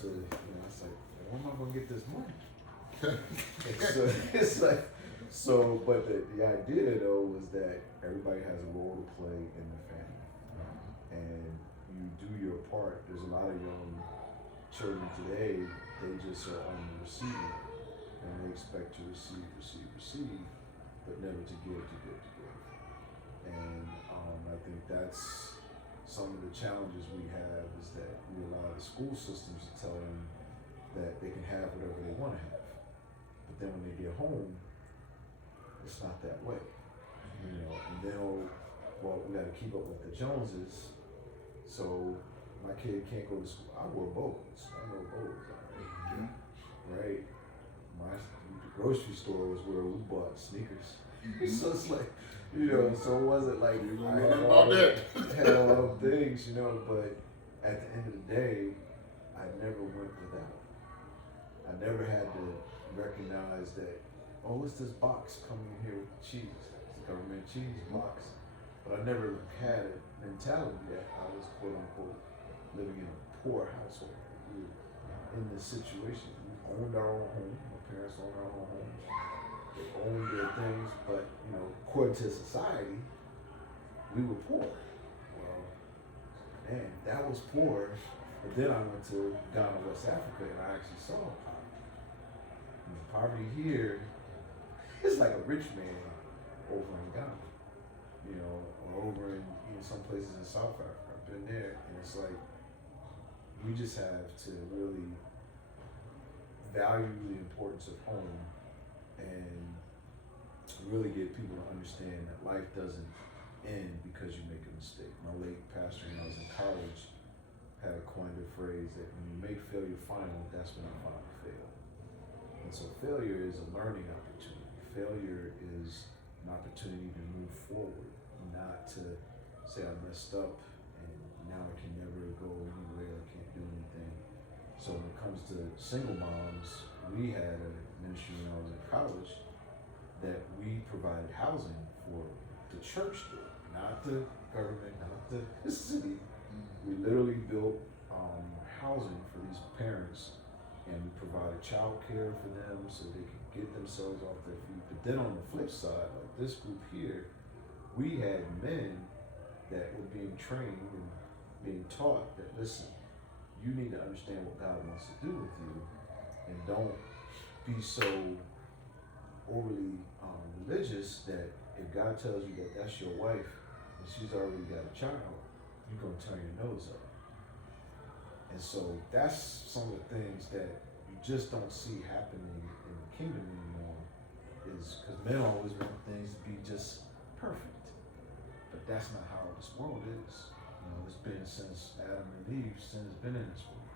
to, it's like, where am I going to get this money? So it's like, but the idea though was that everybody has a role to play in the family, and you do your part. There's a lot of young children today, they just are on the receiving, and they expect to receive, but never to give. And I think that's some of the challenges we have, is that we allow the school systems to tell them that they can have whatever they want to have. But then when they get home, it's not that way. And then, we got to keep up with the Joneses. So my kid can't go to school. I wore bows. I know bows, right? The grocery store was where we bought sneakers. So it's like, so it wasn't like I had all the things, but at the end of the day, I never went without. I never had to recognize that, what's this box coming here with cheese? It's a government cheese box. But I never had a mentality that I was, quote unquote, living in a poor household. We were in this situation. We owned our own home. My parents owned our own home. They owned their things, but according to society, we were poor. Well, man, that was poor. But then I went to Ghana, West Africa, and I actually saw poverty. And the poverty here is like a rich man over in Ghana, or over in some places in South Africa. I've been there, and it's like we just have to really value the importance of home and really get people to understand that life doesn't end because you make a mistake. My late pastor, when I was in college, had coined a phrase that when you make failure final, that's when you finally fail. And so failure is a learning opportunity. Failure is an opportunity to move forward, not to say I messed up and now I can never go anywhere, I can't do anything. So when it comes to single moms, we had a ministry when I was in college that we provided housing for the church, not the government, not the city. We literally built housing for these parents, and we provided child care for them so they could get themselves off their feet. But then on the flip side, like this group here, we had men that were being trained and being taught that, listen, you need to understand what God wants to do with you, and don't be so overly religious that if God tells you that that's your wife and she's already got a child, you're going to turn your nose up. And so that's some of the things that you just don't see happening in the kingdom anymore, is because men always want things to be just perfect. But that's not how this world is. It's been since Adam and Eve, sin has been in this world.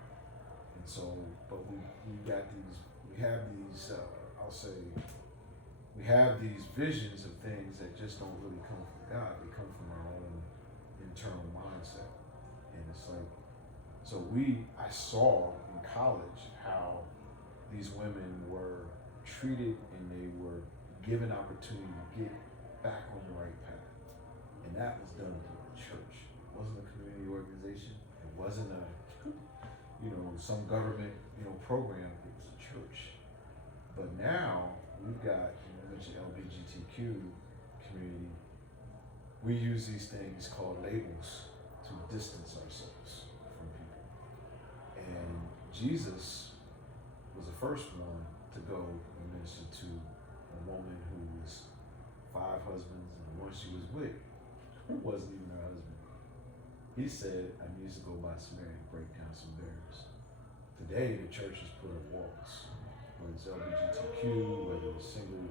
And so, but we have these, I'll say, we have these visions of things that just don't really come from God. They come from our own internal mindset. And it's like, I saw in college how these women were treated and they were given opportunity to get back on the right path. And that was done through the church. It wasn't a community organization. It wasn't some government, program. It was a church. But now we've got, I mentioned LGBTQ community. We use these things called labels to distance ourselves from people. And Jesus was the first one to go and minister to a woman who was 5 husbands, and the one she was with, who wasn't even her husband. He said, I need to go by Samaria to break down some barriers. Today, the church has put up walls. Whether it's LGBTQ, whether it's single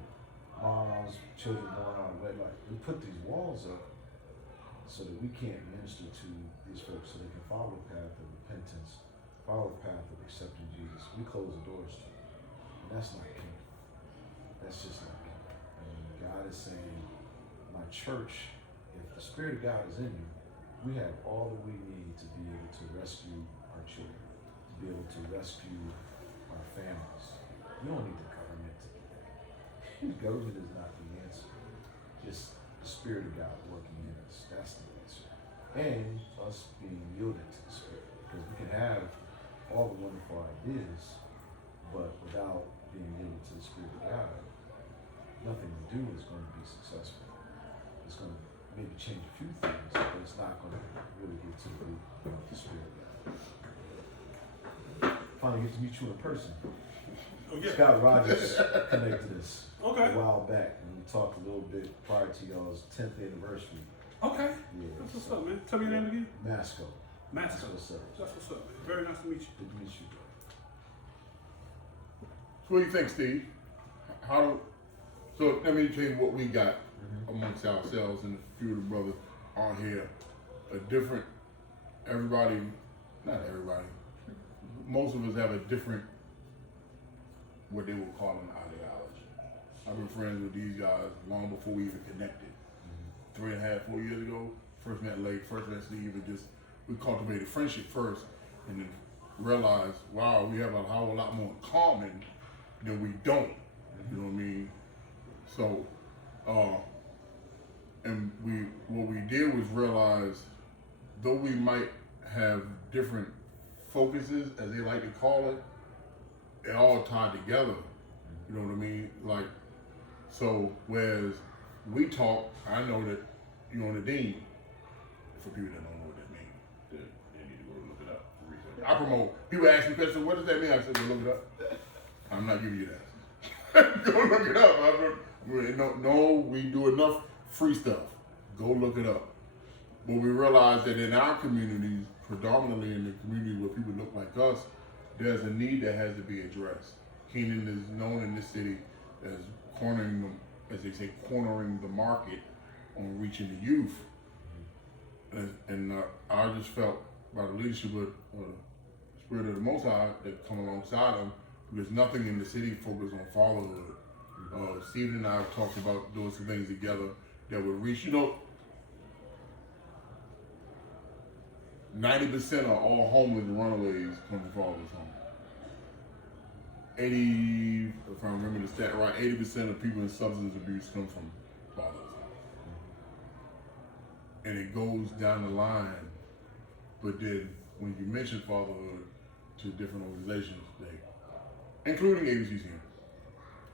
moms, children born out of wedlock, we put these walls up so that we can't minister to these folks so they can follow the path of repentance, follow the path of accepting Jesus. We close the doors to it. And that's not kingdom. That's just not kingdom. I mean, God is saying, my church, if the Spirit of God is in you, we have all that we need to be able to rescue our children, to be able to rescue our families. You don't need the government to do that. The government is not the answer. Just the Spirit of God working in us. That's the answer. And us being yielded to the Spirit. Because we can have all the wonderful ideas, but without being yielded to the Spirit of God, nothing you do is going to be successful. It's going to maybe change a few things, but it's not going to really get to the root of the Spirit of God. Finally get to meet you in person. Oh, yeah. Scott Rogers connected us a while back, and we talked a little bit prior to y'all's 10th anniversary. Okay. Yeah. That's what's up, man. Tell me your name again. Masco. That's what's up. That's what's up, man. Very nice to meet you. Good to meet you, bro. So what do you think, Steve? So let me tell you what we got amongst ourselves, and a few of the brothers on here. Everybody, not everybody, most of us have a different, what they would call an ideology. I've been friends with these guys long before we even connected. 3.5, 4 years ago, first met Steve, and just, we cultivated friendship first, and then realized, wow, we have a whole lot more in common than we don't. You know what I mean? So, and what we did was realize, though we might have different focuses, as they like to call it, it all tied together. You know what I mean? Like, so whereas we talk, I know that you're on the dean. For people that don't know what that means, they need to go look it up. I promote. People ask me questions, what does that mean? I said, well, look it up. I'm not giving you that. Go look it up. No, we do enough free stuff. Go look it up. But we realize that in our communities, predominantly in the communities where people look like us, there's a need that has to be addressed. Keenan is known in this city as cornering them, as they say, cornering the market on reaching the youth. And I just felt by the leadership of the Spirit of the Most High that come alongside them, because nothing in the city focused on fatherhood. Stephen and I have talked about doing some things together that would reach, 90% of all homeless and runaways come from fatherless homes. 80, if I remember the stat right, 80% of people in substance abuse come from fatherless homes. And it goes down the line, but then when you mention fatherhood to different organizations, including ABCCM,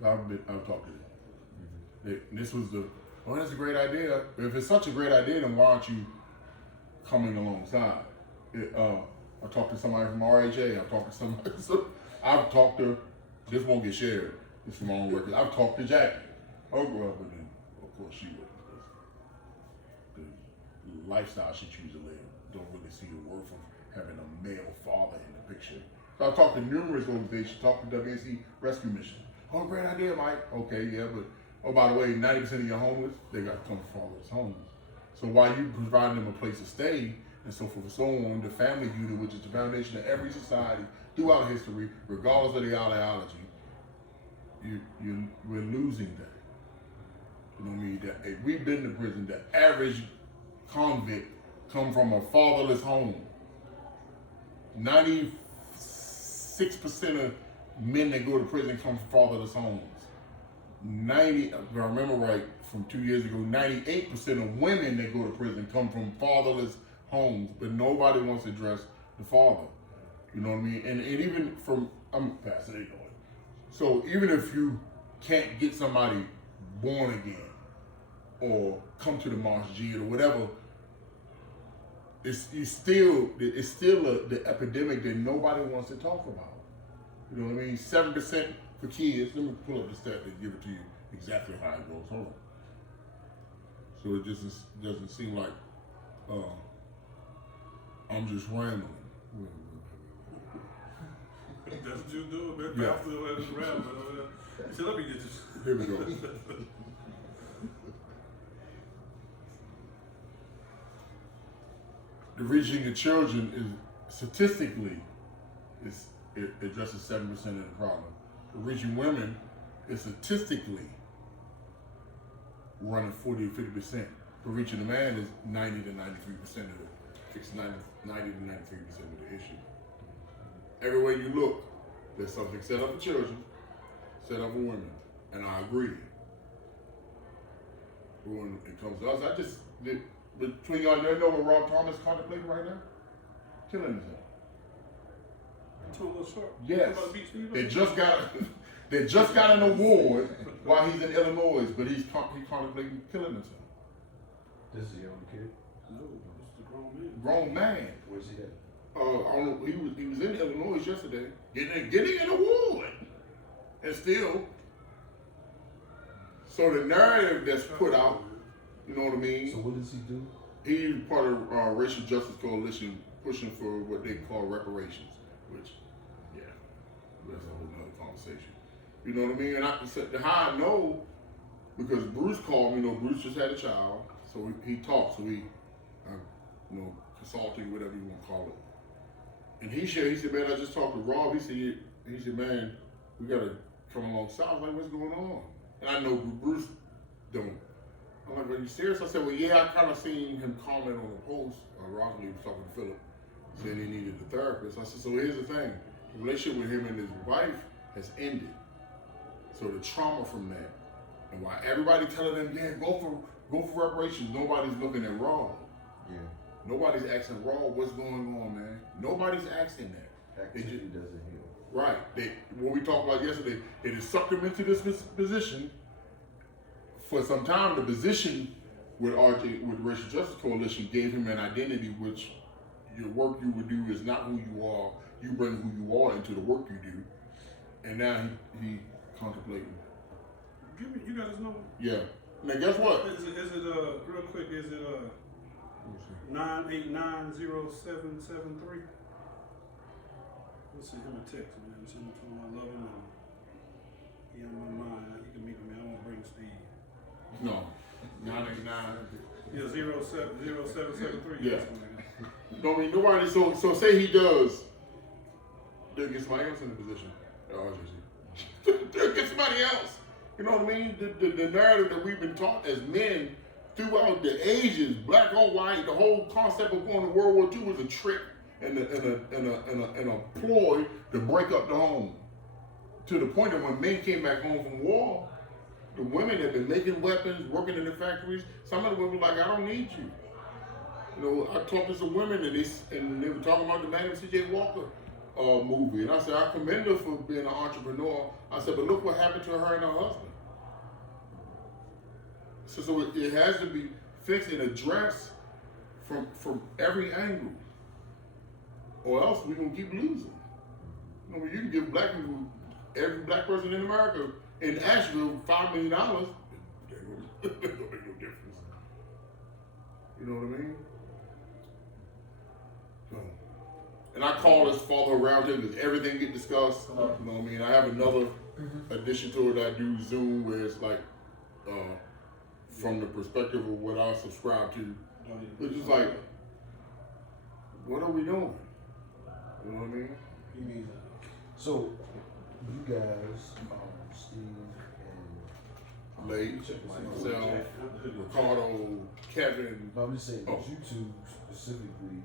I've talked to them. This was that's a great idea. If it's such a great idea, then why aren't you coming alongside? I talked to somebody from RHA. I've talked to, this won't get shared. It's from my own record. I've talked to Jackie. Her brother, and of course she was. The lifestyle she chooses to live, don't really see the worth of having a male father in the picture. So I've talked to numerous organizations, talked to WNC Rescue Mission. Oh, great idea, Mike. Okay, yeah, but, oh, by the way, 90% of your homeless, they got to come from fatherless homes. So while you providing them a place to stay, and so forth and so on, the family unit, which is the foundation of every society throughout history, regardless of the ideology, we're losing that. You know what I mean? That if we've been to prison, the average convict come from a fatherless home. 96% of men that go to prison come from fatherless homes. If I remember right, from 2 years ago, 98% of women that go to prison come from fatherless homes, but nobody wants to address the father. You know what I mean? And even from, I'm fascinated on it. So even if you can't get somebody born again or come to the masjid or whatever, it's still the epidemic that nobody wants to talk about. You know what I mean? 7% for kids. Let me pull up the stat and give it to you exactly how it goes. Hold on. So it just doesn't seem like I'm just rambling. That's what you do, man. Yeah. After around, so let me get this. Here we go. The reaching of children is statistically it addresses 7% of the problem. The reaching women is statistically running 40 to 50%. But reaching the man is 90 to 93% of it. It's 90 to 93% of the issue. Everywhere you look, there's something set up for children, set up for women. And I agree. But when it comes to us, between y'all, you know what Rob Thomas contemplating right now? Killing himself. from a little short. Yes. About the beach, They just got an award while he's in Illinois, but he's contemplating killing himself. This is a young kid. No, this is a grown man. Grown man. Where's he at? I don't know. He was in Illinois yesterday, getting an award, and still. So the narrative that's put out, you know what I mean? So what does he do? He's part of Racial Justice Coalition pushing for what they call reparations, which, yeah, that's a whole nother conversation. You know what I mean? And how I know, because Bruce called me, Bruce just had a child, so he talked, so we, consulting, whatever you want to call it. And he said, man, I just talked to Rob. He said, man, we got to come alongside. I was like, what's going on? And I know Bruce don't. I'm like, are you serious? I said, well, yeah, I kind of seen him comment on a post. Rosalie was talking to Philip, said he needed a therapist. I said, so here's the thing. The relationship with him and his wife has ended. So the trauma from that, and why everybody telling them, yeah, go for reparations, nobody's looking at Raw. Yeah. Nobody's asking Raw, what's going on, man? Nobody's asking that. Activity doesn't heal. Right. What we talked about yesterday, it has sucked them into this position. For some time, the position with Racial Justice Coalition gave him an identity, which your work you would do is not who you are. You bring who you are into the work you do. And now he contemplating. You got his number? Yeah. Now guess what? Is it real quick, is it 9890773? Let's send him a text, man. Send him to him. I love him and he on my mind. He can meet me. I won't bring Steve. No. 989. Yeah, 0773. Yeah. I mean, nobody, so say he does, they'll get somebody else in the position. They'll get somebody else. You know what I mean? The narrative that we've been taught as men throughout the ages, black or white, the whole concept of going to World War II was a trick and a ploy to break up the home. To the point that when men came back home from war, the women had been making weapons, working in the factories. Some of the women were like, I don't need you. I talked to some women and they were talking about the Madam C.J. Walker movie. And I said, I commend her for being an entrepreneur. I said, but look what happened to her and her husband. So it has to be fixed and addressed from every angle. Or else we're going to keep losing. You can give black people, every black person in America, in Asheville, $5 million. They're going to make no difference. You know what I mean? So, and I call this Fatherhood Roundtable because everything get discussed. You know what I mean? I have another addition to it that I do Zoom where it's like from the perspective of what I subscribe to. It's just like, what are we doing? You know what I mean? You mean So, you guys, Steve and Late, myself, Ricardo, Kevin. I'm just saying, you two specifically, you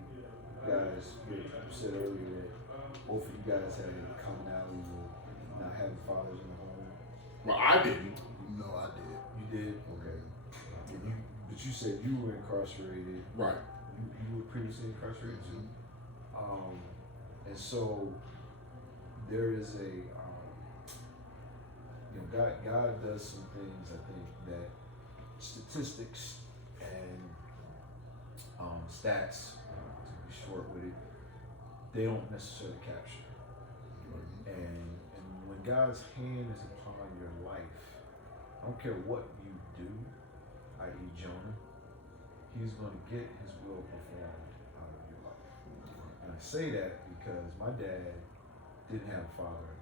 guys, you said earlier that both of you guys had a commonality with not having fathers in the home. Well, I didn't. No, I did. You did? Okay. But you said you were incarcerated. Right. You were previously incarcerated too. And so there is a, God does some things, I think, that statistics and stats, to be short with it, they don't necessarily capture. And when God's hand is upon your life, I don't care what you do, i.e. Jonah, he's going to get his will performed out of your life. And I say that because my dad didn't have a father at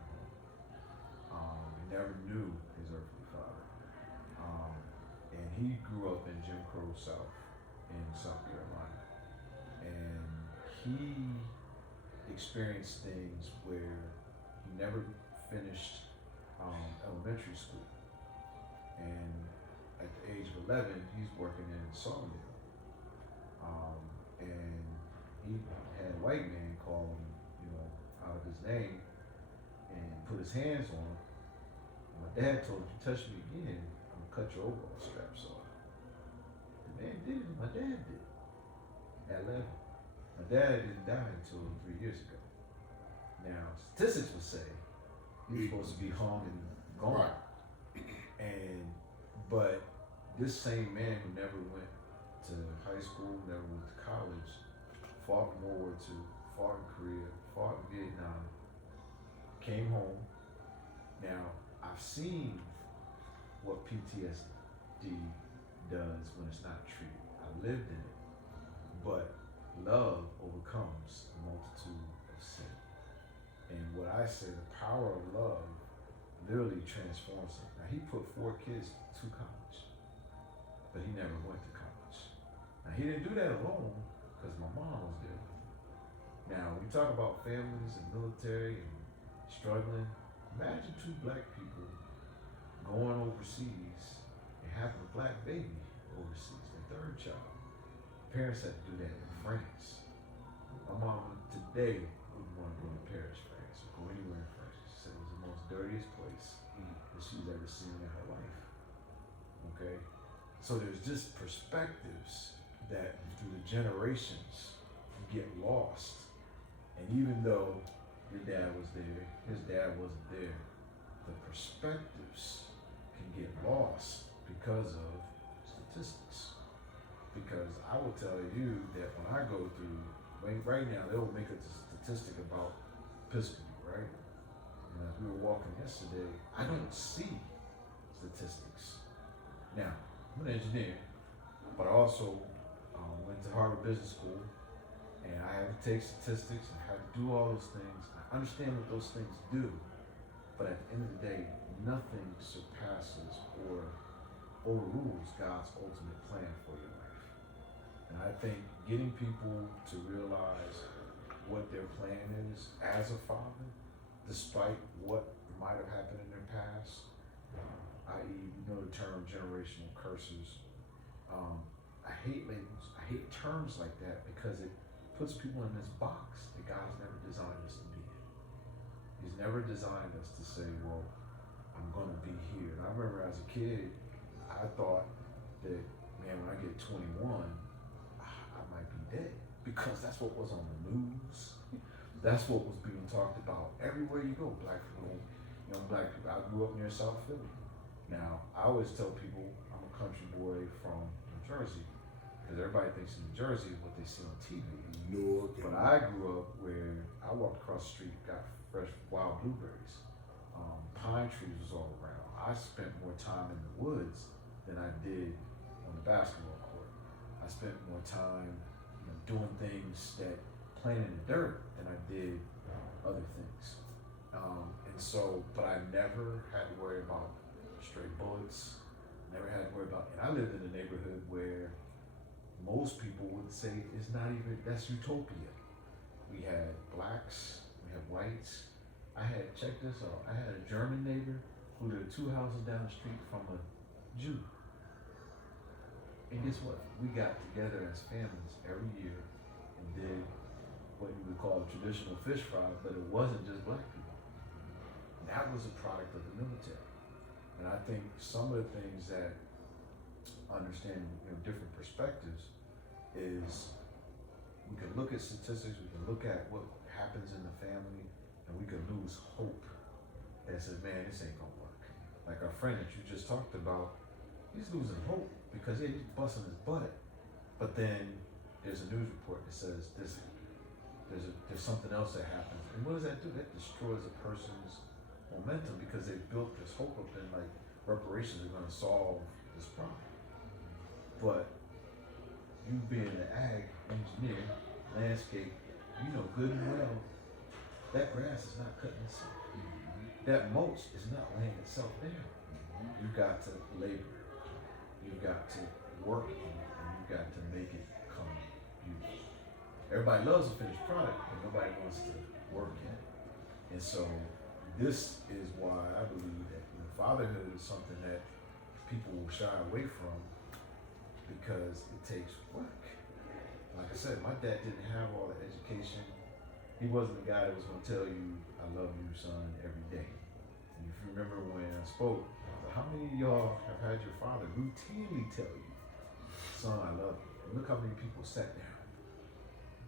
home. He never knew his earthly father. And he grew up in Jim Crow South in South Carolina. And he experienced things where he never finished elementary school. And at the age of 11, he's working in a sawmill. And he had a white man call him, out of his name and put his hands on him. My dad told him, if you touch me again, I'm gonna cut your overall straps off. The man did it, my dad did. At 11. My dad didn't die until 3 years ago. Now, statistics would say you're supposed to be hung and gone. Right. But this same man who never went to high school, never went to college, fought in World War II, fought in Korea, fought in Vietnam, came home. Now, I've seen what PTSD does when it's not treated. I lived in it. But love overcomes a multitude of sin. And what I say, the power of love literally transforms him. Now, he put 4 kids to college, but he never went to college. Now, he didn't do that alone because my mom was there. Now, we talk about families and military and struggling. Imagine 2 black people going overseas and having a black baby overseas, their 3rd child. Parents had to do that in France. My mom today wouldn't want to go to Paris, France, or go anywhere in France. She said it was the most dirtiest place that she's ever seen in her life. Okay? So there's just perspectives that through the generations get lost. And even though your dad was there, his dad wasn't there, the perspectives can get lost because of statistics. Because I will tell you that when I go through, right now they'll make a statistic about Episcopal, right? And as we were walking yesterday, I don't see statistics. Now, I'm an engineer, but I also went to Harvard Business School, and I had to take statistics and had to do all those things. I understand what those things do, but at the end of the day, nothing surpasses or overrules God's ultimate plan for your life. And I think getting people to realize what their plan is as a father, despite what might have happened in their past, i.e., you know the term generational curses. I hate labels. I hate terms like that because it puts people in this box that God's never designed us to be in. He's never designed us to say, well, I'm going to be here. And I remember as a kid, I thought that, man, when I get 21, I might be dead because that's what was on the news. That's what was being talked about everywhere you go. Black people, young black people. I grew up near South Philly. Now, I always tell people I'm a country boy from New Jersey because everybody thinks New Jersey is what they see on TV. No, okay. But I grew up where I walked across the street, got fresh wild blueberries. Pine trees was all around. I spent more time in the woods than I did on the basketball court. I spent more time, doing things that playing in the dirt than I did other things. And so, but I never had to worry about stray bullets. Never had to worry about. And I lived in a neighborhood where most people would say it's not even. That's utopia. We had blacks. We had whites. Check this out. I had a German neighbor who lived 2 houses down the street from a Jew. And guess what? We got together as families every year and did what you would call a traditional fish fry, but it wasn't just black people. That was a product of the military. And I think some of the things that understanding different perspectives is we can look at statistics, we can look at what happens in the family, and we can lose hope and says, man, this ain't gonna work. Like our friend that you just talked about, he's losing hope because he's busting his butt. But then there's a news report that says there's something else that happens. And what does that do? That destroys a person's momentum because they built this hope up in like reparations are gonna solve this problem. But you being an ag engineer, landscape, you know good and well that grass is not cutting itself. That mulch is not laying itself down. You've got to labor. You've got to work in it, and you've got to make it come beautiful. Everybody loves a finished product, but nobody wants to work in it. And so this is why I believe that fatherhood is something that people will shy away from because it takes work. Like I said, my dad didn't have all the education. He wasn't the guy that was going to tell you, I love you, son, every day. And if you remember when I spoke, I was like, how many of y'all have had your father routinely tell you, son, I love you? And look how many people sat down.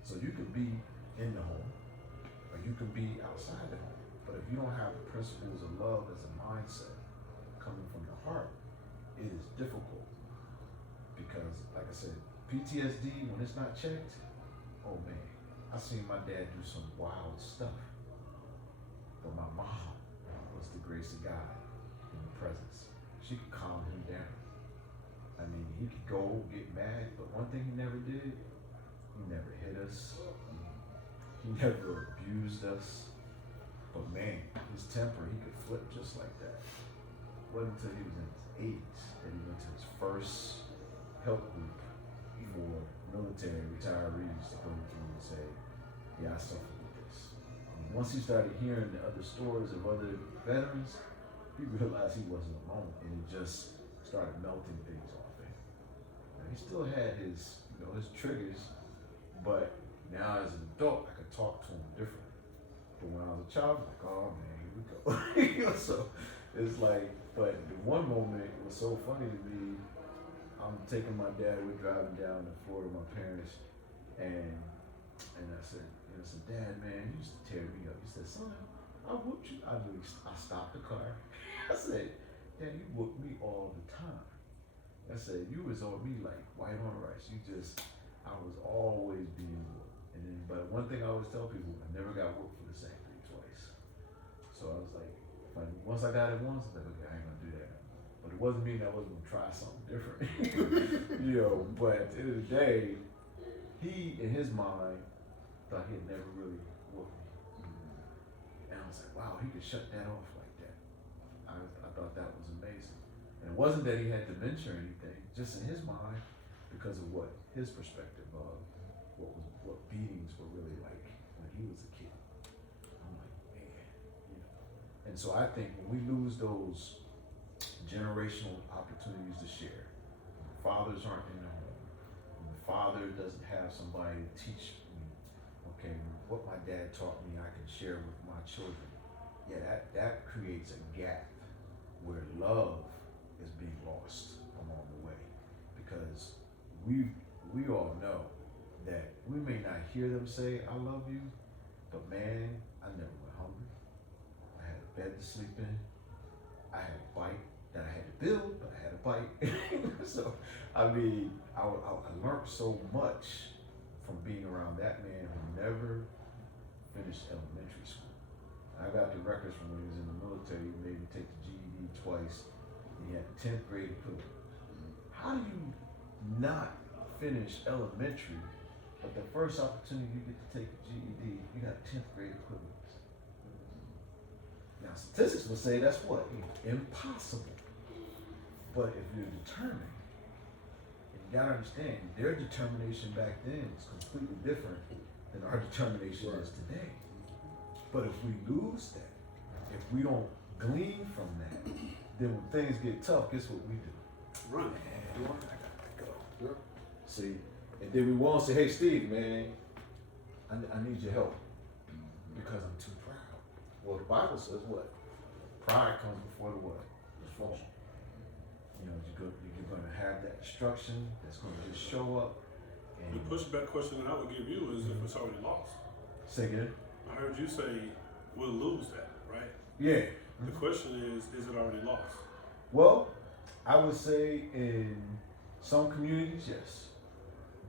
So you could be in the home, or you can be outside the home. But if you don't have the principles of love as a mindset coming from the heart, it is difficult. Because, like I said, PTSD, when it's not checked, oh man, I seen my dad do some wild stuff. But my mom was the grace of God in the presence. She could calm him down. I mean, he could go get mad, but one thing he never did, he never hit us. He never abused us. But man, his temper, he could flip just like that. It wasn't until he was in his 80s that he went to his first help group for military retirees to go through and say, yeah, I suffer with this. And once he started hearing the other stories of other veterans, he realized he wasn't alone, and it just started melting things off him. Now, he still had his, his triggers, but now as an adult, I could talk to him differently. But when I was a child, I was like, oh man, here we go. So it's like, but the one moment was so funny to me. I'm taking my dad, we're driving down to Florida, my parents, and I said, Dad, man, you used to tear me up. He said, son, I whooped you. I stopped the car. I said, Dad, you whooped me all the time. I said, you was on me like white on rice. I was always being whooped. And then, but one thing I always tell people, I never got whooped for the same thing twice. So I was like, once I got it once, I was like, okay, I ain't gonna do that. But it wasn't mean I wasn't gonna try something different. But at the end of the day, he, in his mind, thought he had never really whooped me. And I was like, wow, he could shut that off like that. I thought that was amazing. And it wasn't that he had dementia or anything, just in his mind, because of what his perspective of what beatings were really like when he was a kid. I'm like, man, And so I think when we lose those generational opportunities to share, when the fathers aren't in the home, when the father doesn't have somebody to teach me, okay, what my dad taught me I can share with my children. Yeah, that creates a gap where love is being lost along the way, because we all know that we may not hear them say I love you, but man, I never went hungry. I had a bed to sleep in. I had a bike that I had to build, but I had a bike. So I mean, I learned so much from being around that man who never finished elementary school. I got the records from when he was in the military. He made me take the GED twice. And he had 10th grade equivalent. How do you not finish elementary, but the first opportunity you get to take a GED, you got 10th grade equivalents? Now statistics would say that's what? Impossible. But if you're determined, and you gotta understand, their determination back then was completely different than our determination is today. But if we lose that, if we don't glean from that, then when things get tough, guess what we do? Run. Man, I gotta go. Yep. See, and then we won't say, hey Steve, man, I need your help because I'm too proud. Well, the Bible says what? Pride comes before the what? Destruction. You're going to have that destruction that's going to just show up. And the pushback question that I would give you is if it's already lost. Say again? I heard you say we'll lose that, right? Yeah. The question is it already lost? Well, I would say in some communities, yes.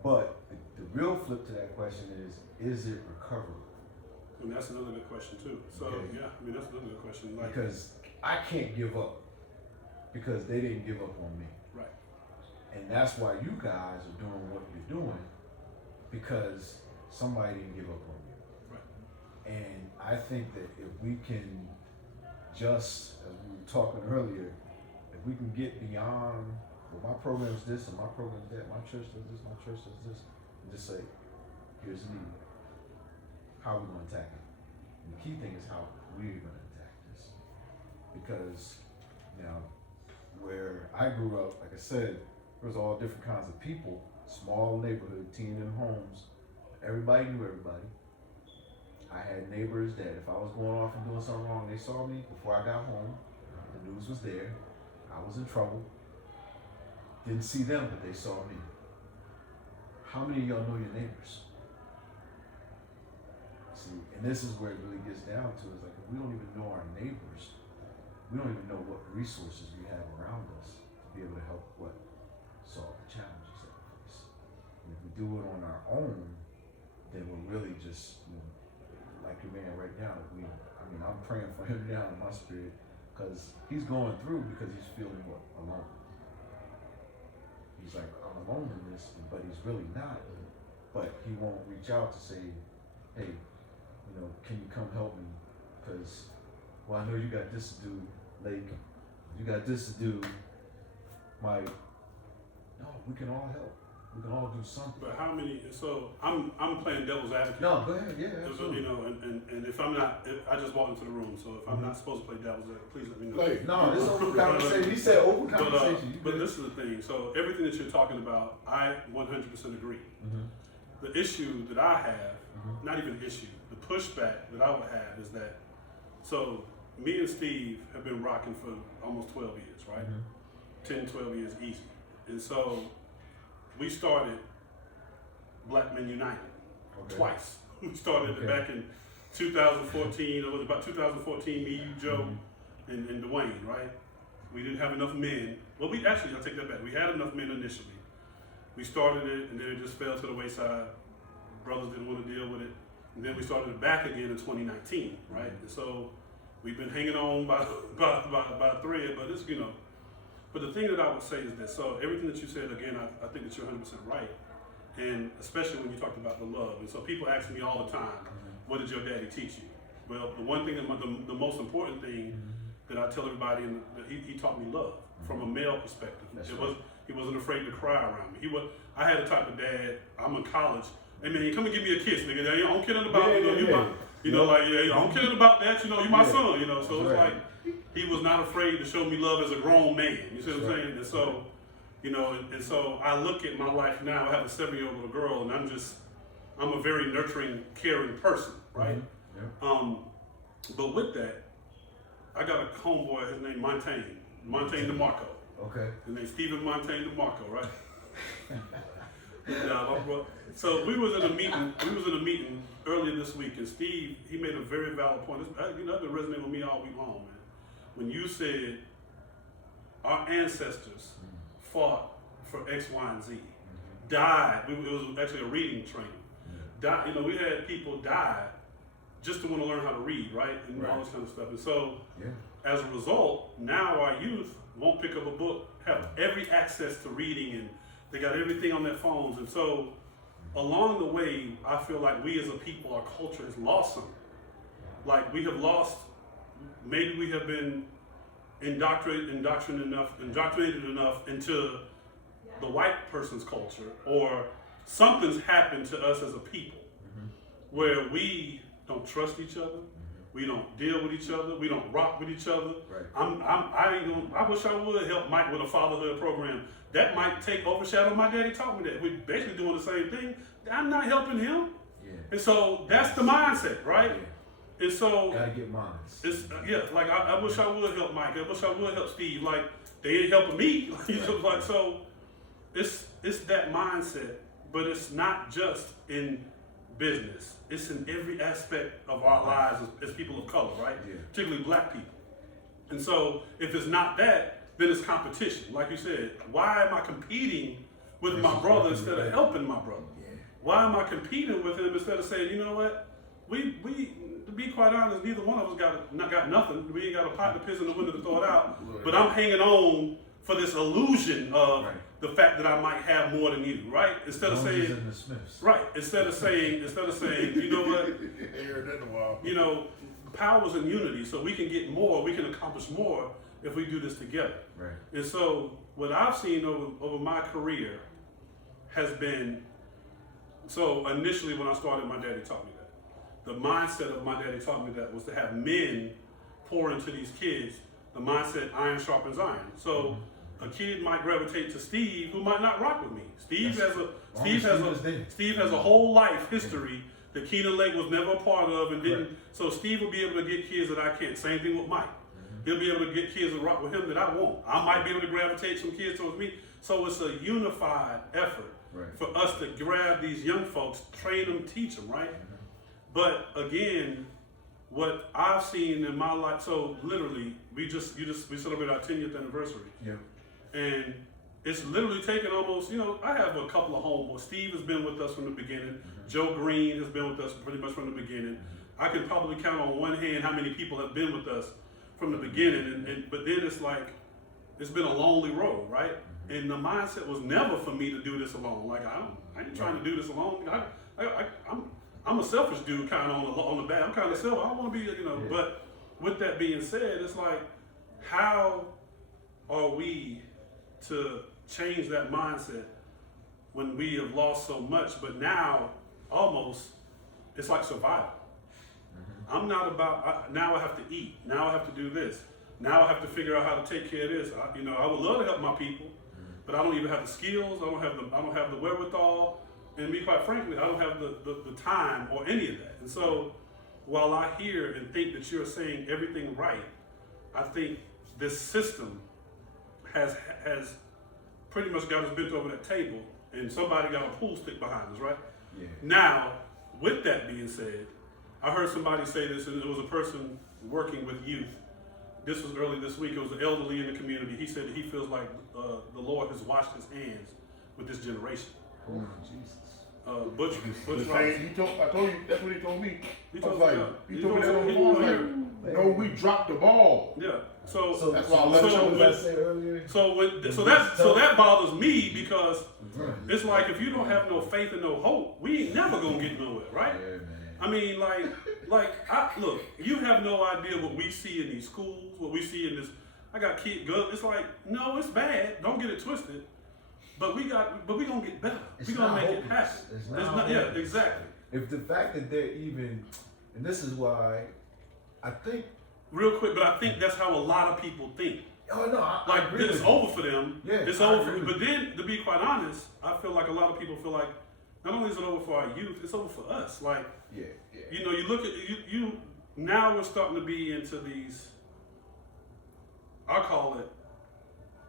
But the real flip to that question is it recoverable? And that's another good question too. So Okay. yeah, I mean that's another good question. Like, because I can't give up because they didn't give up on me. right. And that's why you guys are doing what you're doing, because somebody didn't give up on you. Right. And I think that if we can just, as we were talking earlier, if we can get beyond, well, my program is this and my program is that, my church does this, my church does this, and just say, here's the need. How are we going to attack it? And the key thing is how we're going to attack this. Because now, where I grew up, like I said, there was all different kinds of people, small neighborhood, T&M homes. Everybody knew everybody. I had neighbors that if I was going off and doing something wrong, they saw me before I got home. The news was there. I was in trouble. Didn't see them, but they saw me. How many of y'all know your neighbors? See, and this is where it really gets down to is like if we don't even know our neighbors, we don't even know what resources we have around us to be able to help solve the challenges that we face. And if we do it on our own, then we're really just like your man right now. I'm praying for him now in my spirit because he's going through because he's feeling alone. He's like, I'm alone in this, but he's really not. But he won't reach out to say, hey, can you come help me? Because, I know you got this to do, Lake. You got this to do, Mike. No, we can all help. We can all do something. But how many? So I'm playing devil's advocate. No, go ahead. Yeah, absolutely. And if I'm not, I just walked into the room. So if I'm not supposed to play devil's advocate, please let me know. No, this is open conversation. He said open conversation. But this is the thing. So everything that you're talking about, I 100% agree. Mm-hmm. The issue that I have, not even an issue, the pushback that I would have is that, so me and Steve have been rocking for almost 12 years, right? 10, 12 years easy. And so we started Black Men United twice. We started it back in 2014, it was about 2014, me, you, Joe, and Dwayne, right? We didn't have enough men. Well, I'll take that back. We had enough men initially. We started it, and then it just fell to the wayside. Brothers didn't want to deal with it. And then we started it back again in 2019, right? And so we've been hanging on by a thread, but it's, But the thing that I would say is that, so everything that you said, again, I think that you're 100% right. And especially when you talked about the love. And so people ask me all the time, what did your daddy teach you? Well, the one thing, the most important thing that I tell everybody, he taught me love from a male perspective. He wasn't afraid to cry around me. I had a type of dad, I'm in college, hey man, come and give me a kiss, nigga. I don't care nothing about, I don't care nothing about that, you're my son, so it's like, he was not afraid to show me love as a grown man, you see what I'm saying? And so, and so I look at my life now, I have a 7-year-old little girl, and I'm a very nurturing, caring person, right? But with that, I got a homeboy, his name Montaigne DeMarco. Okay. His name's Stephen Montaigne DeMarco, right? So we was in a meeting earlier this week, and Steve, he made a very valid point. That's been resonating with me all week long, man. When you said our ancestors fought for X, Y, and Z, died. It was actually a reading training. Died. We had people die just to want to learn how to read, right, and all this kind of stuff. And so, as a result, now our youth won't pick up a book, have every access to reading, and they got everything on their phones. And so, along the way, I feel like we as a people, our culture has lost something. Like we have lost. Maybe we have been indoctrinated enough into the white person's culture, or something's happened to us as a people where we don't trust each other, we don't deal with each other, we don't rock with each other. I wish I would help Mike with a fatherhood program. That might overshadow my daddy taught me that. We're basically doing the same thing. I'm not helping him. And so that's the mindset, right? And so gotta get mine. I wish I would help Mike. I wish I would help Steve. Like they ain't helping me. So it's that mindset, but it's not just in business. It's in every aspect of our lives as people of color, right? Particularly Black people. And so if it's not that, then it's competition. Like you said, why am I competing with my brother instead of helping my brother? Why am I competing with him instead of saying, you know what? We to be quite honest, neither one of us got nothing. We ain't got a pot to piss in the window to throw it out. But I'm hanging on for this illusion of the fact that I might have more than you, right? Instead of saying, instead of saying, you know what? Power's in unity, so we can get more, we can accomplish more if we do this together. And so what I've seen over my career has been, so initially when I started, my daddy taught me that. The mindset of my daddy taught me that was to have men pour into these kids, the mindset iron sharpens iron. So a kid might gravitate to Steve who might not rock with me. Steve has a whole life history that Keenan Lake was never a part of and didn't. So Steve will be able to get kids that I can't. Same thing with Mike. He'll be able to get kids that rock with him that I won't. I might be able to gravitate some kids towards me. So it's a unified effort for us to grab these young folks, train them, teach them, right? But again, what I've seen in my life, so literally, we celebrated our 10th anniversary. Yep. And it's literally taken almost, I have a couple of homeboys. Steve has been with us from the beginning. Joe Green has been with us pretty much from the beginning. I can probably count on one hand how many people have been with us from the beginning. But then it's like, it's been a lonely road, right? And the mindset was never for me to do this alone. Like, I ain't trying to do this alone. I'm a selfish dude kind of on the back. I'm kind of selfish. I don't want to be, but with that being said, it's like, how are we to change that mindset when we have lost so much, but now almost it's like survival. I'm not about, now I have to eat, now I have to do this, now I have to figure out how to take care of this. I would love to help my people, but I don't even have the skills, I don't have the wherewithal, and to be quite frankly, I don't have the time or any of that. And so while I hear and think that you're saying everything right, I think this system has pretty much got us bent over that table, and somebody got a pool stick behind us, right? Yeah. Now, with that being said, I heard somebody say this, and it was a person working with youth. This was early this week. It was an elderly in the community. He said that he feels like the Lord has washed his hands with this generation. Oh, Jesus. Butch I told you, that's what he told me. He I was told like, you, he told me that on the phone. I was like, no, we dropped the ball. Yeah. So that's why I let what you I said earlier. So that bothers me, because it's like, if you don't have no faith and no hope, we ain't never gonna get nowhere, right? Yeah, man. I mean, look, you have no idea what we see in these schools, what we see in this. I got kid girls. It's like, no, it's bad. Don't get it twisted. But we gonna get better. It's we gonna not make it happen. It's not yeah, hopeless. exactly. If the fact that they're even, and this is why, I think. Real quick, but I think that's how a lot of people think. Oh no, I agree It's with you. over for them. Yeah, it's I over. agree with But then, to be quite honest, I feel like a lot of people feel like not only is it over for our youth, it's over for us. Like, Yeah. you look at you. Now we're starting to be into these. I call it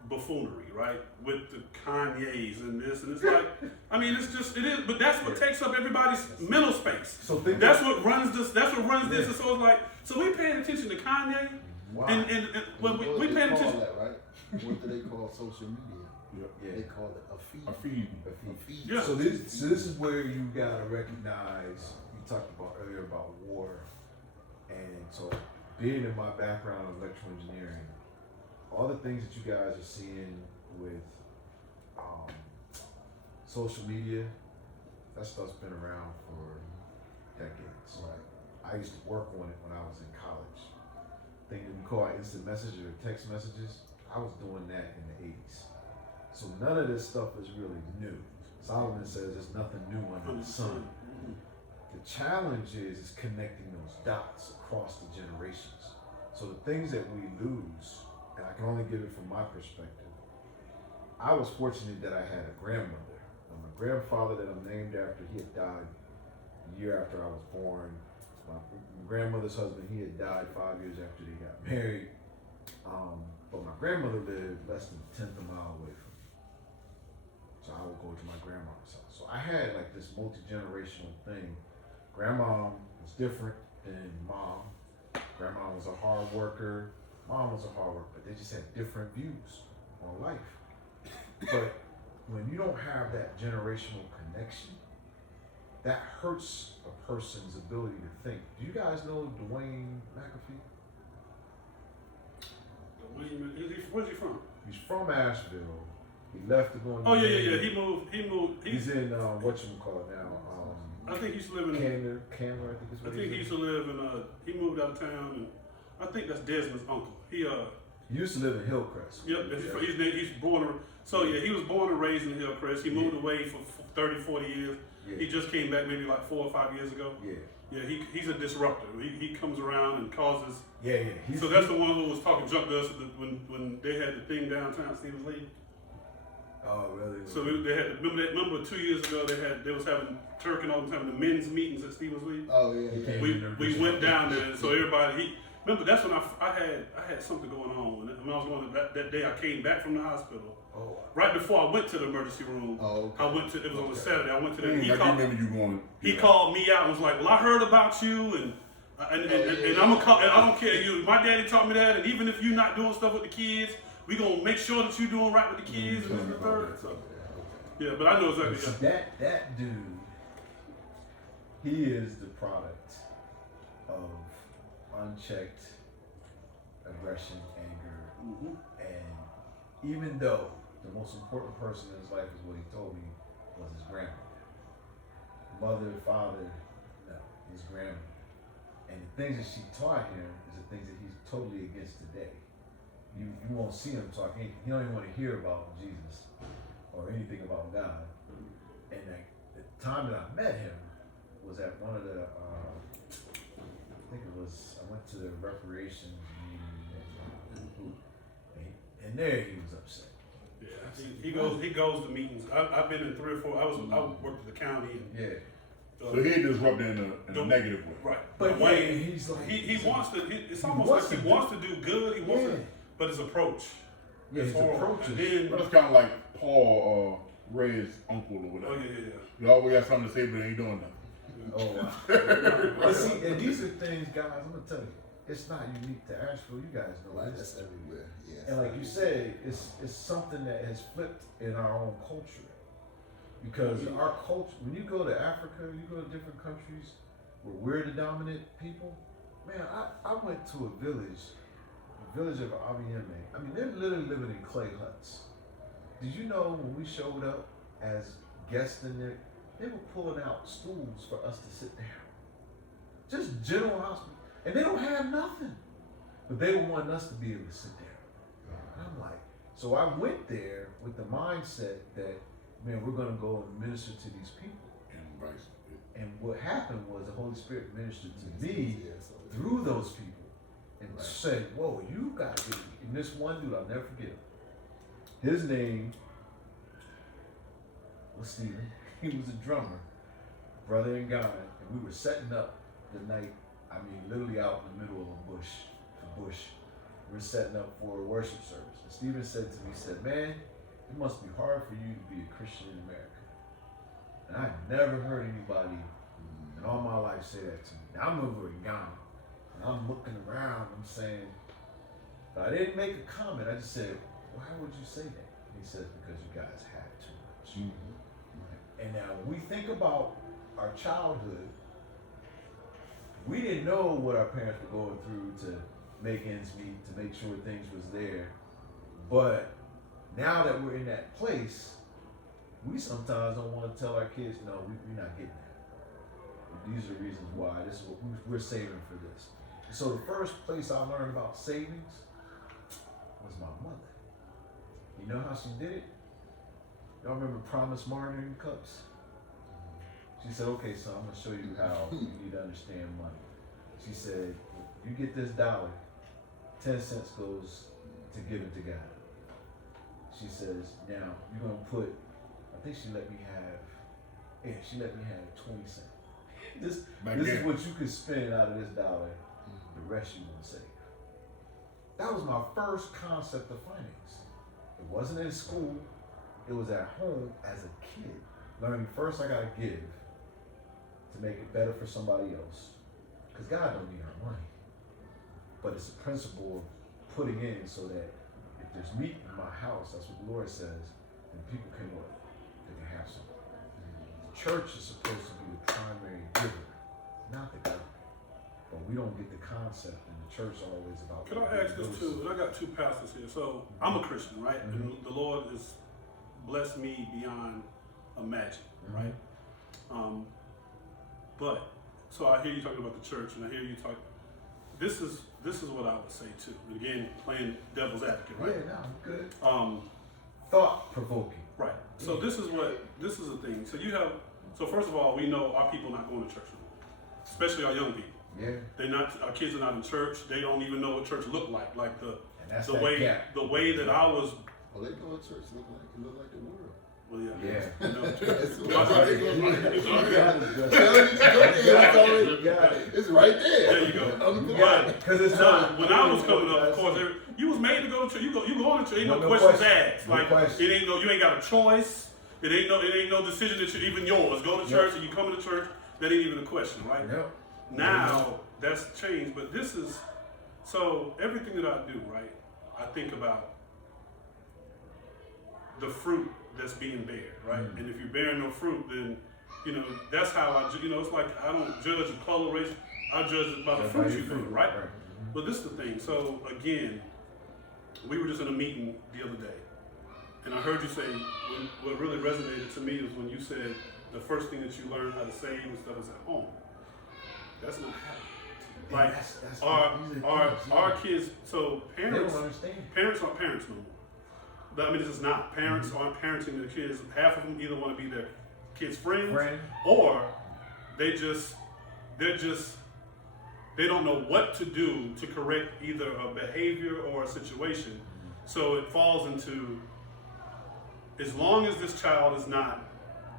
buffoonery, right? With the Kanyes and this, and it's like, I mean, it is, but that's what takes up everybody's mental space. So that's what runs this. That's what runs this. And so it's like, so we paying attention to Kanye, Wow. and when we paying attention. That, right? What do they call social media? Yeah. They call it a feed. A feed. A feed. Yeah. So this is where you gotta recognize. You talked about earlier about war, and so being in my background of electrical engineering, all the things that you guys are seeing with social media, that stuff's been around for decades. Right. I used to work on it when I was in college. Thing that we call instant messages or text messages. I was doing that in the 80s. So none of this stuff is really new. Solomon says there's nothing new under the sun. The challenge is connecting those dots across the generations. So the things that we lose, and I can only give it from my perspective, I was fortunate that I had a grandmother. And my grandfather that I'm named after, he had died a year after I was born. My grandmother's husband, he had died 5 years after they got married. But my grandmother lived less than a tenth of a mile away from me. So I would go to my grandma's house. So I had like this multi-generational thing. Grandma was different than mom. Grandma was a hard worker. Mom was a hard worker, but they just had different views on life. But when you don't have that generational connection, that hurts a person's ability to think. Do you guys know Dwayne McAfee? Where's he from? He's from Asheville. He left to go in. Oh yeah. He moved. He's in whatchamacallit now. I think he used to live in. Candler, I think is what he used to live in. He moved out of town, and I think that's Desmond's uncle. He used to live in Hillcrest. Yep, he's born. So yeah, he was born and raised in Hillcrest. He moved away for 30, 40 years. Yeah. He just came back maybe like 4 or 5 years ago. Yeah, he's a disruptor. He comes around and causes. Yeah. So that's the one who was talking junk to us when they had the thing downtown Stevens Lee. Oh really? So they had remember 2 years ago they was having Turk and all the time the men's meetings at Stevens Lee. Oh yeah. We went down there, so everybody Remember, that's when I had something going on. When I was going that day, I came back from the hospital. Oh. Right before I went to the emergency room, Oh, okay. I went to. It was on a Saturday. I went to the. I remember you going. He called me out and was like, "Well, I heard about you, and I'm gonna call. And I don't care. My daddy taught me that. And even if you're not doing stuff with the kids, we gonna make sure that you're doing right with the kids." And this and the third. So, yeah, but I know exactly. Yeah. That dude, he is the product of unchecked aggression, anger, and even though the most important person in his life is what he told me was his grandmother. Mother, father, no, his grandmother. And the things that she taught him is the things that he's totally against today. You won't see him talk. He don't even want to hear about Jesus or anything about God. And the time that I met him was at one of the, I went to the reparations meeting and there he was upset. Yeah, he goes to meetings. I've been in 3 or 4. I worked at the county. And, yeah. So he disrupted in a negative way. Right. But Wayne, he's like he wants to. It's almost like he wants to do good. He wants to, but his approach. Yeah, his approach is. But it's kind of like Paul Ray's uncle or whatever. Oh yeah. You always got something to say, but ain't doing nothing. Oh wow. But see, and these are things, guys. I'm gonna tell you, it's not unique to Asheville. You guys know Like this. that's everywhere. Yeah. And like you said, it's something that has flipped in our own culture. Because our culture, when you go to Africa, you go to different countries where we're the dominant people. Man, I went to a village of Abiyeme. I mean, they're literally living in clay huts. Did you know when we showed up as guests in there, they were pulling out stools for us to sit down. Just general hospital. And they don't have nothing. But they want us to be able to sit down. And I'm like, so I went there with the mindset that, man, we're going to go and minister to these people. And what happened was the Holy Spirit ministered to me through those people and said, whoa, you got to get it. And this one dude, I'll never forget him. His name was Stephen. He was a drummer, brother in God. And we were setting up the night, I mean, literally out in the middle of a bush. We were setting up for a worship service. And Stephen said to me, he said, man, it must be hard for you to be a Christian in America. And I've never heard anybody in all my life say that to me. Now I'm over in Ghana, and I'm looking around, I'm saying, but I didn't make a comment, I just said, why would you say that? And he says, because you guys have too much. And now when we think about our childhood, we didn't know what our parents were going through to make ends meet, to make sure things was there. But now that we're in that place, we sometimes don't want to tell our kids, no, we're not getting that. These are the reasons why. This is what we're saving for this. So the first place I learned about savings was my mother. You know how she did it? Y'all remember Promise margarine cups? She said, okay, so I'm going to show you how you need to understand money. She said, you get this $1, 10 cents goes to giving to God. She says, now you're going to put, I think she let me have 20 cents. This is what you could spend out of this $1, the rest you want to save. That was my first concept of finance. It wasn't in school, it was at home as a kid. Learning first I gotta give to make it better for somebody else. Because God don't need our money. But it's a principle of putting in so that if there's meat in my house, that's what the Lord says, then people can what? They can have something. The church is supposed to be the primary giver, not the government. But we don't get the concept, and the church is always about. Could I ask this too? I got 2 pastors here. So I'm a Christian, right? And the Lord has blessed me beyond imagine, right? But so I hear you talking about the church, and I hear you talk. This is what I would say too. And again, playing devil's advocate, right? Yeah, no, good. Thought provoking. Right. So this is the thing. So first of all, we know our people not going to church anymore, especially our young people. Yeah. Our kids are not in church. They don't even know what church looked like. Like the way that I was. Well, they go to church look like the world. Well, yeah. Yeah. You know, That's Yeah. what You it got is. it, It's got it. It's right there. There you go. On the But block. Because it's so not. when I was coming up, of course, you was made to go to church. You going to church. Ain't no questions question. asked. No Like question. it ain't no. You ain't got a choice. It ain't no decision that you're even yours. Go to church and you come to church. That ain't even a question, right? Yep. Now that's changed, but this is so everything that I do, right? I think about the fruit that's being bared, right? Mm. And if you're bearing no fruit, then you know that's how it's like I don't judge a color, race. I judge it by the That's fruit how you you bear, fruit, right? right. But this is the thing. So again, we were just in a meeting the other day, and I heard you say what really resonated to me is when you said the first thing that you learn how to save and stuff is at home. That's not happening. Like That's our kids. So They parents don't understand. parents aren't parents no more. I mean, this is not parents aren't parenting their kids. Half of them either want to be their kids' friends, or they don't know what to do to correct either a behavior or a situation. So it falls into, as long as this child is not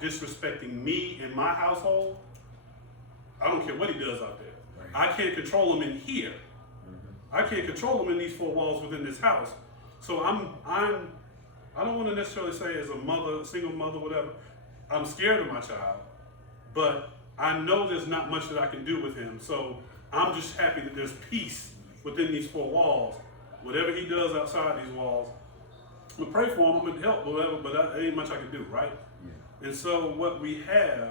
disrespecting me and my household, I don't care what he does out there. Right. I can't control him in here. I can't control him in these four walls within this house. So I don't want to necessarily say as a mother, single mother, whatever, I'm scared of my child, but I know there's not much that I can do with him. So I'm just happy that there's peace within these four walls. Whatever he does outside these walls, I'm gonna pray for him, I'm gonna help, whatever, but there ain't much I can do, right? Yeah. And so what we have,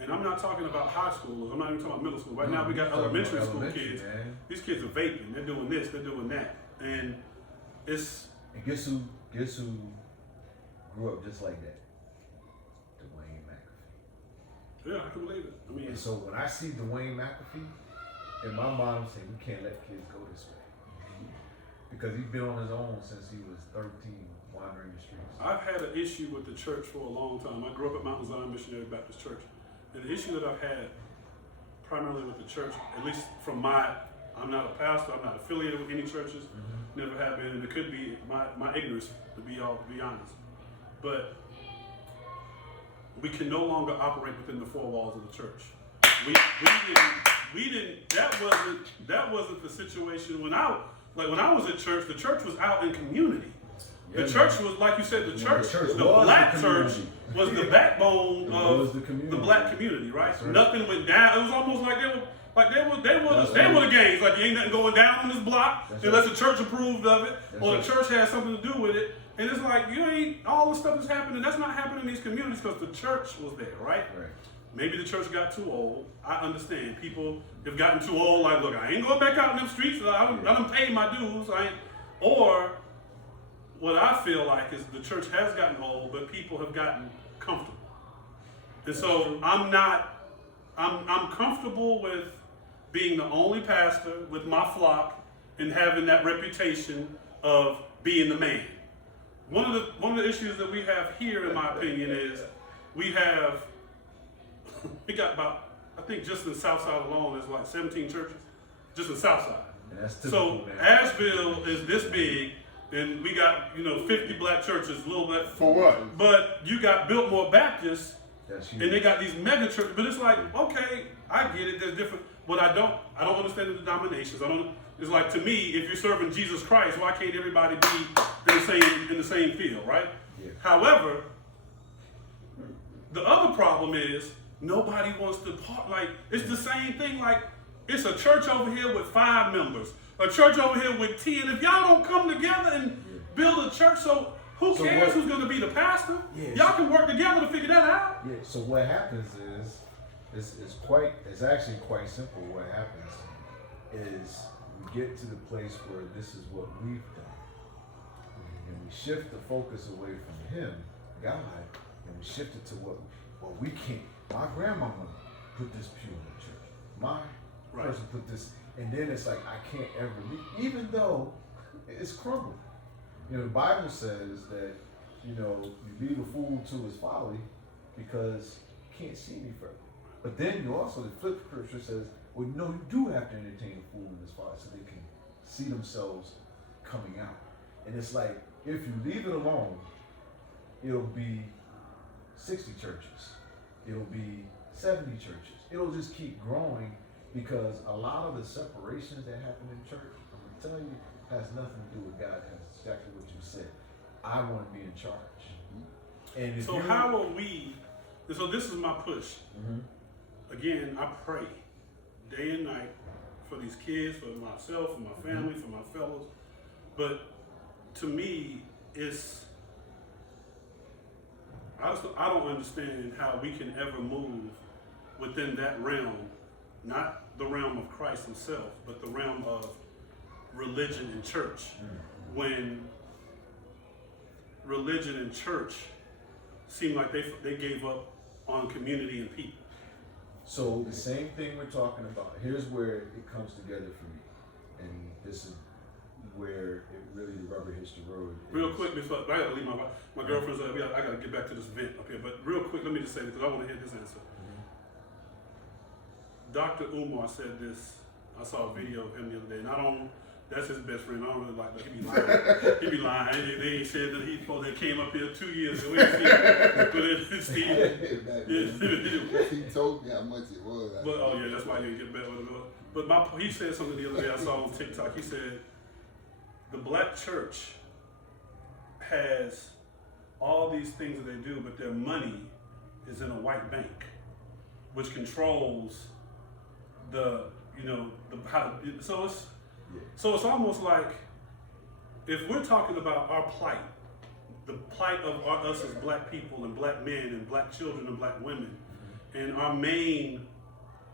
and I'm not talking about high schoolers, I'm not even talking about middle school. Right now we got elementary school kids. Man. These kids are vaping, they're doing this, they're doing that. And it's, And guess who grew up just like that? Dwayne McAfee. yeah, I can believe it. I mean, And so when I see Dwayne McAfee, in my mind I'm saying we can't let kids go this way. Because he's been on his own since he was 13, wandering the streets. I've had an issue with the church for a long time. I grew up at Mount Zion Missionary Baptist Church. And the issue that I've had primarily with the church, at least from I'm not a pastor, I'm not affiliated with any churches, never have been, and it could be my ignorance, to be honest. But we can no longer operate within the four walls of the church. We didn't. That wasn't the situation when I was at church. The church was out in community. The church was, like you said, the black church was the backbone of the black community, right? Nothing went down. It was almost like they were the gangs. Like there ain't nothing going down on this block unless the church approved of it or the church had something to do with it. And it's like you ain't all the stuff that's happening. That's not happening in these communities because the church was there, right? Maybe the church got too old. I understand. People have gotten too old. Like, look, I ain't going back out in them streets. I done paid my dues. Or what I feel like is the church has gotten old, but people have gotten comfortable. And so I'm comfortable with being the only pastor with my flock and having that reputation of being the man. One of the issues that we have here, in my opinion, is we got about, I think just in the South Side alone, there's like 17 churches, just in the South Side. And that's typical, So man. Asheville is this big, and we got 50 black churches, a little bit. For what? But you got Biltmore Baptist, That's huge. and they got these mega churches. But it's like, okay, I get it. There's different. But I don't understand the denominations. It's like, to me, if you're serving Jesus Christ, why can't everybody be in the same field, right? Yeah. However, the other problem is nobody wants to part. Like, it's the same thing. Like, it's a church over here with 5 members, a church over here with 10. If y'all don't come together and build a church, so who cares who's going to be the pastor? Yeah, y'all can work together to figure that out. Yeah. So what happens is, it's actually quite simple. What happens is we get to the place where this is what we've done, and we shift the focus away from Him, God, and we shift it to what we can't. My grandmama put this pew in the church. My person put this, and then it's like I can't ever leave, even though it's crumbled. The Bible says that you lead a fool to his folly because you can't see any further. But then you also, the flip scripture says, well, no, you do have to entertain a fool in his folly so they can see themselves coming out. And it's like, if you leave it alone, it'll be 60 churches. It'll be 70 churches. It'll just keep growing because a lot of the separations that happen in church, I'm going to tell you, has nothing to do with God. It has exactly what you said. I want to be in charge. And if So how are we? So this is my push. Again, I pray day and night for these kids, for myself, for my family, for my fellows. But to me, I don't understand how we can ever move within that realm, not the realm of Christ himself, but the realm of religion and church. When religion and church seem like they gave up on community and people. So the same thing we're talking about, here's where it comes together for me. And this is where it really, the rubber hits the road. Real quick, before I gotta leave my girlfriend's I gotta get back to this event up here, but real quick, let me just say this because I want to hear this answer. Dr. Umar said this. I saw a video of him the other day, and that's his best friend. I don't really like that. He be lying. He be lying. They ain't said that he supposed to came up here 2 years ago. But it's He told me how much it was. But oh yeah, that's why you didn't get better with it. But he said something the other day I saw on TikTok. He said the black church has all these things that they do, but their money is in a white bank, which controls so it's almost like if we're talking about our plight, the plight of us as black people and black men and black children and black women, and our main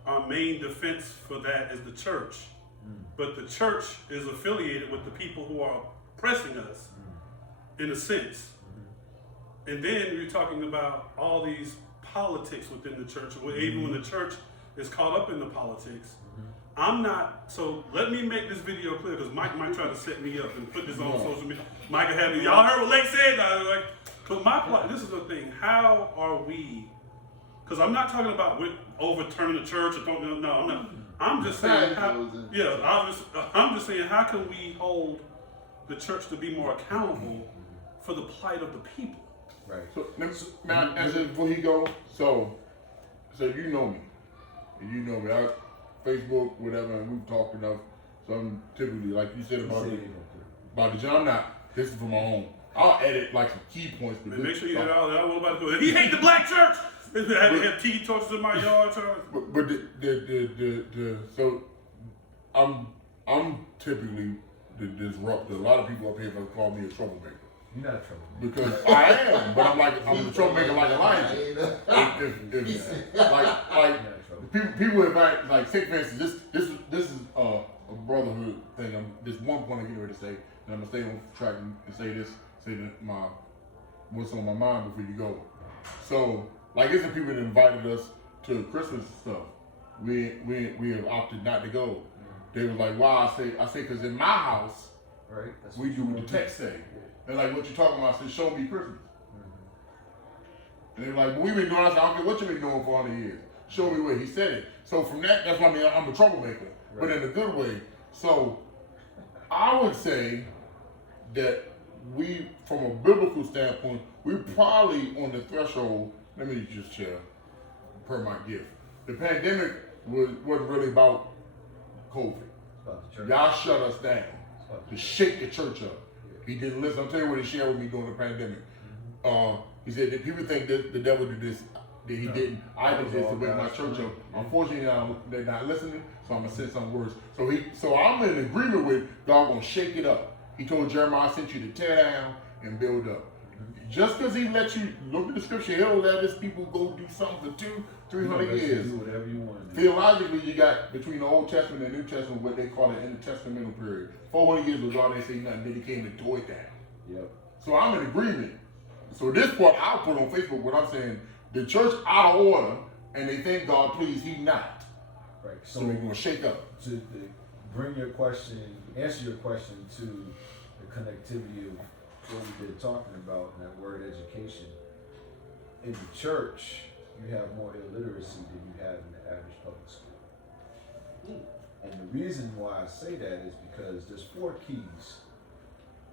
defense for that is the church. But the church is affiliated with the people who are oppressing us, in a sense. And then you're talking about all these politics within the church, even when the church is caught up in the politics. I'm not, so let me make this video clear because Mike might try to set me up and put this on social media. Mike had me, y'all heard what Lake said? But this is the thing, how are we, because I'm not talking about overturning the church or don't, no, I'm not. I'm just saying, I'm just saying, how can we hold the church to be more accountable for the plight of the people? Right. So now, before you go, so you know me, I Facebook, whatever, and we've talked enough. So I'm typically, like you said about the job, this is for my own. I'll edit like some key points. But make sure you edit all that. I don't know about to go. He hate the black church. I have tea torches in my yard. But so I'm typically the disruptor. A lot of people up here call me a troublemaker. You're not a troublemaker. Because I am, but I'm the troublemaker like Elijah. People invite, like, take for instance, this is a brotherhood thing. This one point I'm getting ready to say, and I'm gonna stay on track and say what's on my mind before you go. So, like, it's the people that invited us to Christmas stuff. We have opted not to go. They were like, "Why?" I say, because in my house, right, we do what the text say. They're like, "What you talking about?" I said, "Show me Christmas." And they're like, "But we've been doing." I said, "I don't care what you've been doing for 100 years. Show me where he said it." So from that's why I'm a troublemaker, right. But in a good way. So I would say that we, from a biblical standpoint, we're probably on the threshold. Let me just share, per my gift. The pandemic wasn't really about COVID. About the church. Y'all shut us down to shake the church up. He didn't listen. I'll tell you what he shared with me during the pandemic. He said that people think that the devil did this, that he didn't. I did this to wake my church up. Unfortunately, they're not listening, so I'm gonna say some words. So I'm in agreement with God gonna shake it up. He told Jeremiah, "I sent you to tear down and build up." Just because he let you look at the scripture, he'll let his people go do something for 200-300 years. Do whatever you want to do. Theologically, you got between the Old Testament and the New Testament what they call the intertestamental period. 400 years was God ain't say nothing, then he came and tore it down. Yep. So I'm in agreement. So this part I'll put on Facebook what I'm saying, the church out of order, and they think God please, he not. Right. So we're gonna shake up. To bring your question, answer your question to the connectivity of what we've been talking about, and that word education. In the church, you have more illiteracy than you have in the average public school. And the reason why I say that is because there's 4 keys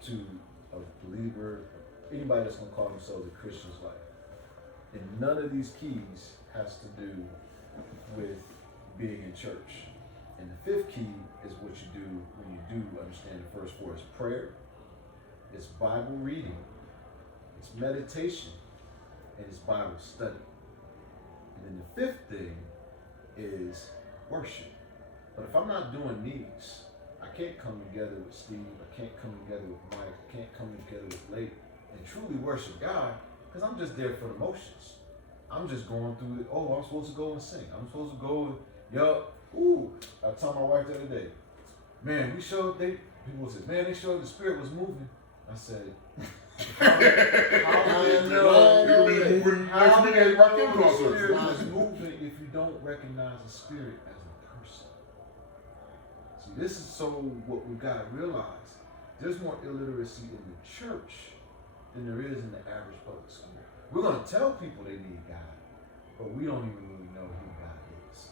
to a believer, anybody that's gonna call themselves a Christian's life. And none of these keys has to do with being in church. And the fifth key is what you do when you do understand the first four. It's prayer, it's Bible reading, it's meditation, and it's Bible study. And then the fifth thing is worship. But if I'm not doing these, I can't come together with Steve, I can't come together with Mike, I can't come together with Lake and truly worship God, because I'm just there for the motions. I'm just going through it. Oh, I'm supposed to go and sing. I'm supposed to go and, I told my wife the other day, man, people said, man, they showed the Spirit was moving. I said, how do you know the Spirit is moving if you don't recognize the Spirit as a person? See, this is what we've got to realize. There's more illiteracy in the church than there is in the average public school. We're going to tell people they need God, but we don't even really know who God is.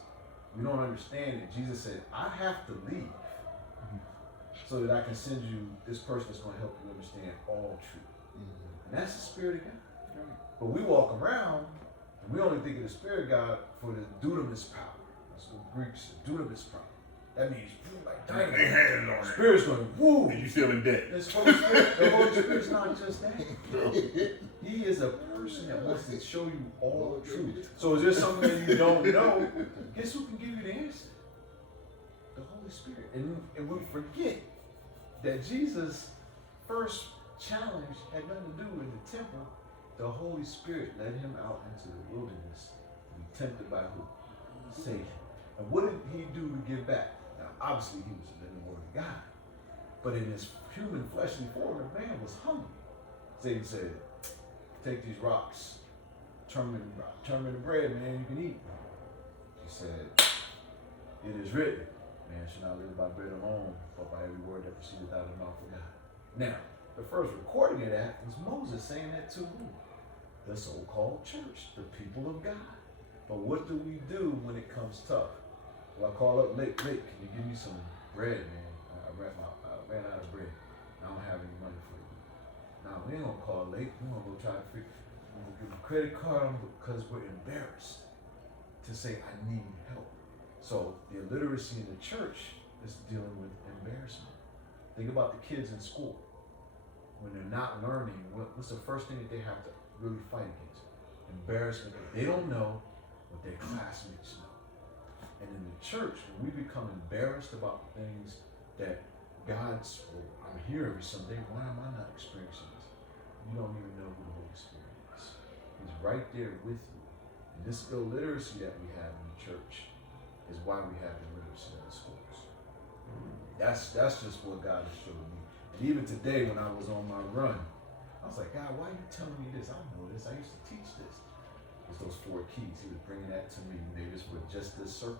We don't understand that Jesus said, I have to leave so that I can send you this person that's going to help you understand all truth. And that's the Spirit of God. But we walk around and we only think of the Spirit of God for the dunamis power. That's what Greeks, dunamis power. That means like dynamite. They had it on it. Spirit's going, woo. And you still in debt. The Holy Spirit's not just that. He is a person that wants to show you all truth. So is there something that you don't know? Guess who can give you the answer? The Holy Spirit. And we forget that Jesus' first challenge had nothing to do with the temple. The Holy Spirit led him out into the wilderness to be tempted by who? Satan. And what did he do to give back? Now, obviously, he was the living word of God. But in his human fleshly form, the man was hungry. Satan said, take these rocks, turn them into bread, man, you can eat. He said, it is written, man shall not live by bread alone, but by every word that proceedeth out of the mouth of God. Now, the first recording of that was Moses saying that to who? The so-called church, the people of God. But what do we do when it comes tough? Well, I call up Lake, can you give me some bread, man? I ran out of bread. I don't have any money for you. Now, we ain't gonna call Lake. We're gonna go try to give a credit card because we're embarrassed to say, I need help. So the illiteracy in the church is dealing with embarrassment. Think about the kids in school. When they're not learning, what's the first thing that they have to really fight against? Embarrassment that they don't know what their classmates know. And in the church, when we become embarrassed about things that I'm here every Sunday, why am I not experiencing this? You don't even know who the Holy Spirit is. He's right there with you. And this illiteracy that we have in the church is why we have illiteracy in the schools. That's just what God has showed me. And even today when I was on my run, I was like, God, why are you telling me this? I know this. I used to teach this. It's those four keys. He was bringing that to me. Maybe it's with just this circle.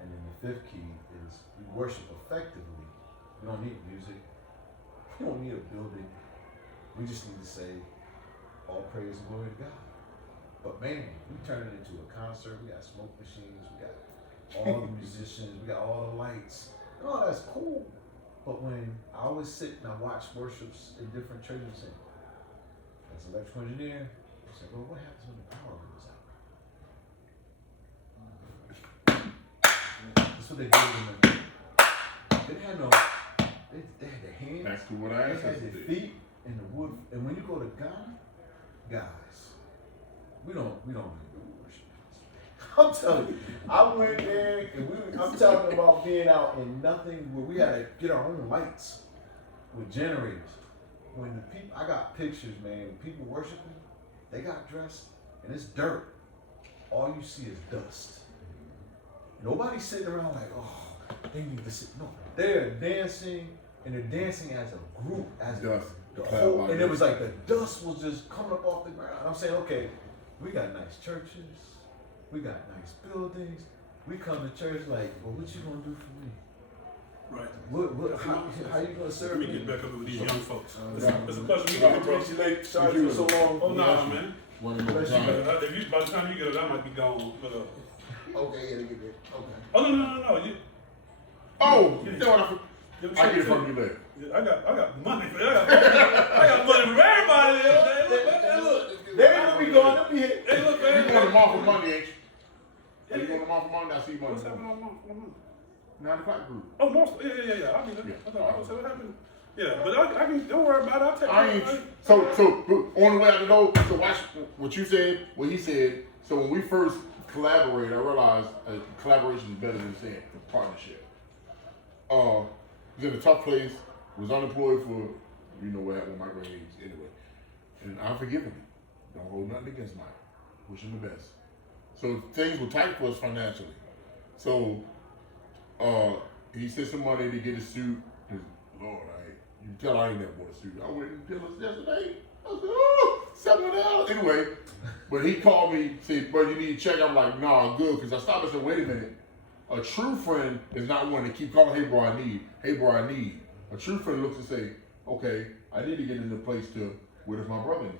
And then the fifth key is we worship effectively. We don't need music. We don't need a building. We just need to say, all praise and glory to God. But man, we turn it into a concert. We got smoke machines. We got all the musicians. We got all the lights. And all that's cool. But when I always sit and I watch worships in different churches, and as an electrical engineer, I say, well, what happens when the power goes out? That's what they did in the. They had no. They had their hands. Back to what I asked. They had their feet in the wood. And when you go to Ghana, guys, we don't really do worship. I'm telling you, I went there and I'm talking about being out in nothing where we had to get our own lights with generators. When the people, I got pictures, man. People worshiping, they got dressed and it's dirt. All you see is dust. Nobody's sitting around like, oh, they need to sit. No, they're dancing and they're dancing as a group, as Dust. the whole, and it was like the dust was just coming up off the ground. I'm saying, okay, we got nice churches, we got nice buildings. We come to church like, well, what you gonna do for me? Right. How you gonna serve Let me? me get back up with these young folks. It's a pleasure meeting you, bro. Sorry for so long. Oh, no, man. One more Bless you, time. brother. By the time you get it, I might be gone. But, Okay, yeah, get it. Okay. oh, no. You No, I get it from you later. I got money for that. I got money for everybody. Look. They ain't gonna be going up here. Hey, look, man. You going tomorrow for Monday, ain't you? Yeah, You going tomorrow for Monday? I see you Monday. What's happening on Monday? 9 o'clock group. Oh, North. Yeah. I'll be there. Yeah. I thought I was saying what happened. Yeah, but I can. Don't worry about it. I'll take I it. ain't. So on the way out the door. So watch what you said. What he said. So when we first collaborated, I realized collaboration is better than saying partnership. Was in a tough place. Was unemployed for what happened with my grades anyway. And I'm forgiving him. Don't hold nothing against Mike. Wish him the best. So things were tight for us financially. So he sent some money to get a suit. Lord, you can tell I ain't never bought a suit. I went and did this yesterday. I said, oh, $700. Anyway, but he called me, said, bro, you need a check. I'm like, nah, I'm good. Because I stopped and said, wait a minute. A true friend is not one to keep calling, hey, bro, I need. Hey, bro, I need. A true friend looks and say, okay, I need to get in the place to, what does my brother need?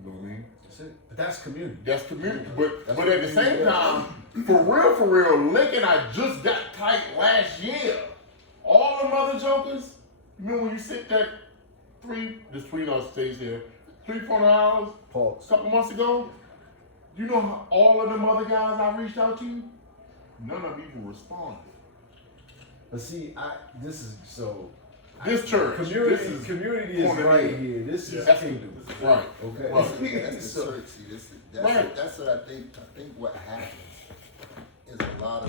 You know what I mean? That's it. But that's community. That's community. But at the same time, for real, Lincoln, I just got tight last year. All them other jokers, you remember when you sit there between us stays here, 3-4 hours, Pause. a couple months ago, you know how all of them other guys I reached out to, none of them even responded. But see, This church, community is right here. This is that's kingdom. Right. Okay. Right. That's the church. See, that's what I think what happens is a lot of